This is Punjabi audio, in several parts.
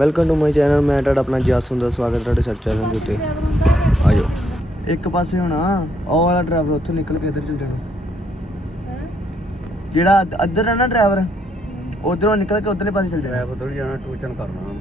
ਵੈਲਕਮ ਟੂ ਮਾਈ ਚੈਨਲ ਮੈਂ ਤੁਹਾਡਾ ਆਪਣਾ ਜਸ ਹੁੰਦਾ ਸਵਾਗਤ ਤੁਹਾਡੇ ਸੱਚ ਚੈਨਲ ਦੇ ਉੱਤੇ। ਆਜੋ। ਇੱਕ ਪਾਸੇ ਹੋਣਾ ਉਹ ਵਾਲਾ ਡਰਾਈਵਰ ਉੱਥੋਂ ਨਿਕਲ ਕੇ ਇੱਧਰ ਚੱਲ ਜਾਣਾ। ਜਿਹੜਾ ਅੱਧ- ਅੱਧਰ ਹੈ ਨਾ ਡਰਾਈਵਰ ਉਧਰੋਂ ਨਿਕਲ ਕੇ ਉਧਰਲੇ ਪਾਸੇ ਚੱਲ ਜਾਣਾ। ਡਰਾਈਵਰ ਥੋੜੀ ਜਾਣਾ ਟਿਊਸ਼ਨ ਕਰਨਾ।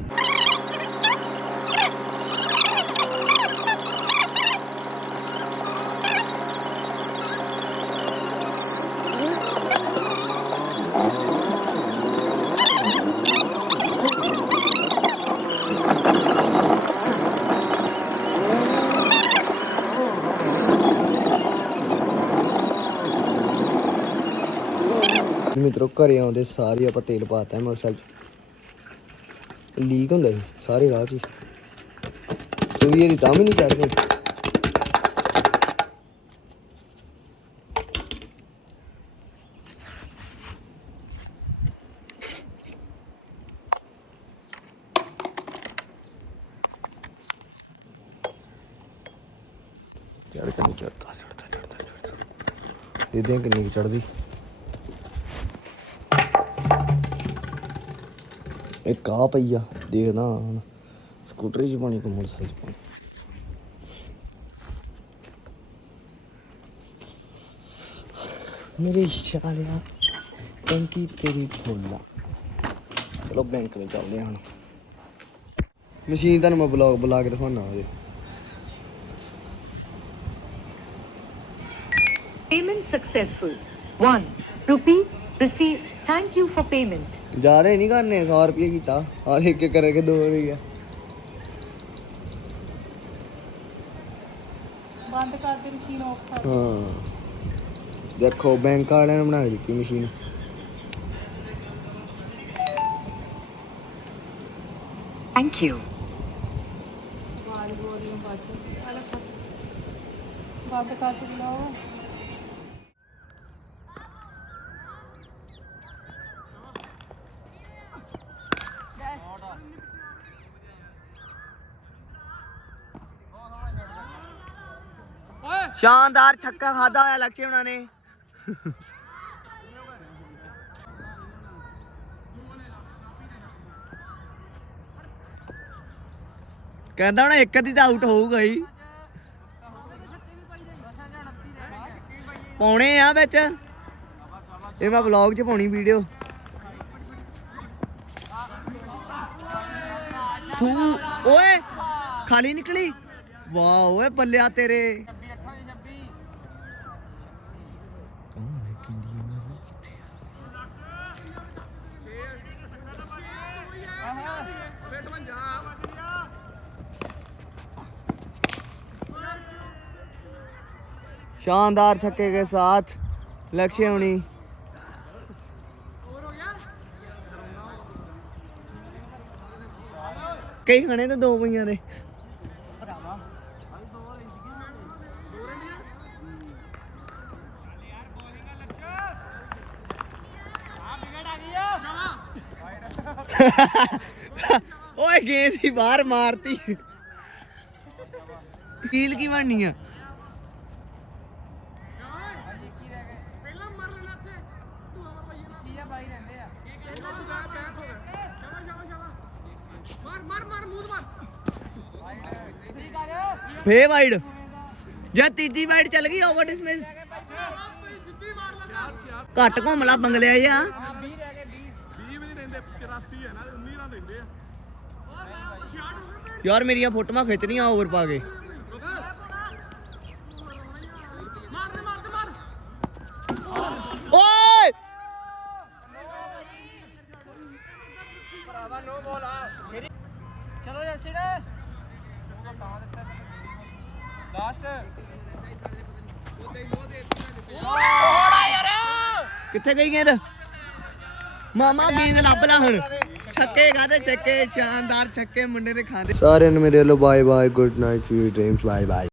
ਮਿੱਤਰੋ ਘਰੇ ਆਉਂਦੇ ਸਾਰੇ ਆਪਾਂ ਤੇਲ ਪਾਤਾ ਹੈ ਮੋਟਰਸਾਈਕਲ 'ਚ। ਲੀਕ ਹੁੰਦਾ ਸੀ ਸਾਰੇ ਰਾਹ 'ਚ। ਸੂਈ ਇਹਦੀ ਤਾਂ ਵੀ ਨਹੀਂ ਚੜ੍ਹਦੀ ਚੜ ਕੇ ਨਹੀਂ ਚੜਦਾ ਚੜਦਾ ਚੜਦਾ ਚੜਦਾ ਇਹਦੇ ਕਿੰਨੀ ਕੁ ਚੜਦੀ ਇੱਕ ਆ ਪਈ ਆ? ਦੇਖਦਾ ਹੁਣ। ਸਕੂਟਰ 'ਚ ਪਾਣੀ ਕਿ ਮੋਟਰਸਾਈਕਲ 'ਚ ਪਾਣੀ ਮੇਰੇ ਸ਼ਾਲਿਆ ਟੰਕੀ ਤੇਰੀ ਫੁੱਲਾ ਚਲੋ ਬੈਂਕ ਵਿੱਚ ਚੱਲਦੇ ਹਾਂ ਹੁਣ। ਮਸ਼ੀਨ ਤੁਹਾਨੂੰ ਮੈਂ ਬਲੌਗ ਬੁਲਾ ਕੇ ਦਿਖਾਉਣਾ ਉਹਦੇ Payment successful. 1. Rupee received. Thank you for payment. ਜਾ ਰਹੇ ਨਹੀਂ ਕਰਨੇ 100 ਰੁਪਏ ਕੀਤਾ। ਆ ਇੱਕ ਇੱਕ ਕਰਕੇ ਦੋ ਹੋ ਗਿਆ ਬੰਦ ਕਰ ਦੇ ਮਸ਼ੀਨ ਆਫ ਕਰ ਹਾਂ। ਦੇਖੋ ਬੈਂਕ ਵਾਲਿਆਂ ਨੇ ਬਣਾ ਕੇ ਦਿੱਤੀ ਮਸ਼ੀਨ। Thank you. ਅਲੱਗ ਬੰਦ ਕਰ ਦੇ ਲਓ ਸ਼ਾਨਦਾਰ ਛੱਕਾ ਖਾਦਾ ਹੋਇਆ ਲਕਸ਼ੇ ਉਹਨਾਂ ਨੇ। ਕਹਿੰਦਾ ਹੁਣ ਇੱਕ ਦੀ ਤਾਂ ਆਊਟ ਹੋਊਗਾ ਹੀ। ਪਾਉਣੇ ਆ ਵਿੱਚ। ਇਹ ਮੈਂ ਵਲੌਗ 'ਚ ਪਾਉਣੀ ਵੀਡੀਓ ਤੂੰ ਓਏ, ਖਾਲੀ ਨਿਕਲੀ? ਵਾਹ ਓਏ, ਪੱਲਿਆ ਤੇਰੇ। शानदार छक्के के साथ लक्ष्य होनी ਕਈ ਖਣੇ ਤਾਂ ਦੋ ਪਈਆਂ ਨੇ ਓਏ ਗੇਂਦ ਹੀ ਬਾਹਰ ਮਾਰਤੀ। ਕੀਲ ਕੀ ਬਣਨੀ ਆ? ਫੇ ਵਾਈਡ। ਜਾਂ ਤੀਜੀ ਵਾਈਡ ਚੱਲ ਗਈ ਓਵਰ ਡਿਸਮਿਸ ਘੱਟ ਘੁੰਮ ਲਾ ਬੰਗਲਿਆ ਜਾਂ ਯਾਰ ਮੇਰੀਆਂ ਫੋਟੋਆਂ ਖਿੱਚਣੀਆਂ ਓਵਰ ਪਾ ਕੇ। ਓਏ! ਚਲੋ ਜਸਟਿਨ। ਲਾਸਟ ਕਿੱਥੇ ਗਈ ਗੇਂਦ? ਮਾਮਾ ਗੇਂਦ ਲੱਭ ਲਾ ਹੁਣ। ਛੱਕੇ ਖਾਦੇ, ਛੱਕੇ, ਸ਼ਾਨਦਾਰ ਛੱਕੇ ਮੁੰਡੇ ਨੇ ਖਾਦੇ। ਸਾਰਿਆਂ ਨੂੰ ਮੇਰੇ ਵੱਲੋਂ bye bye good night sweet dreams bye bye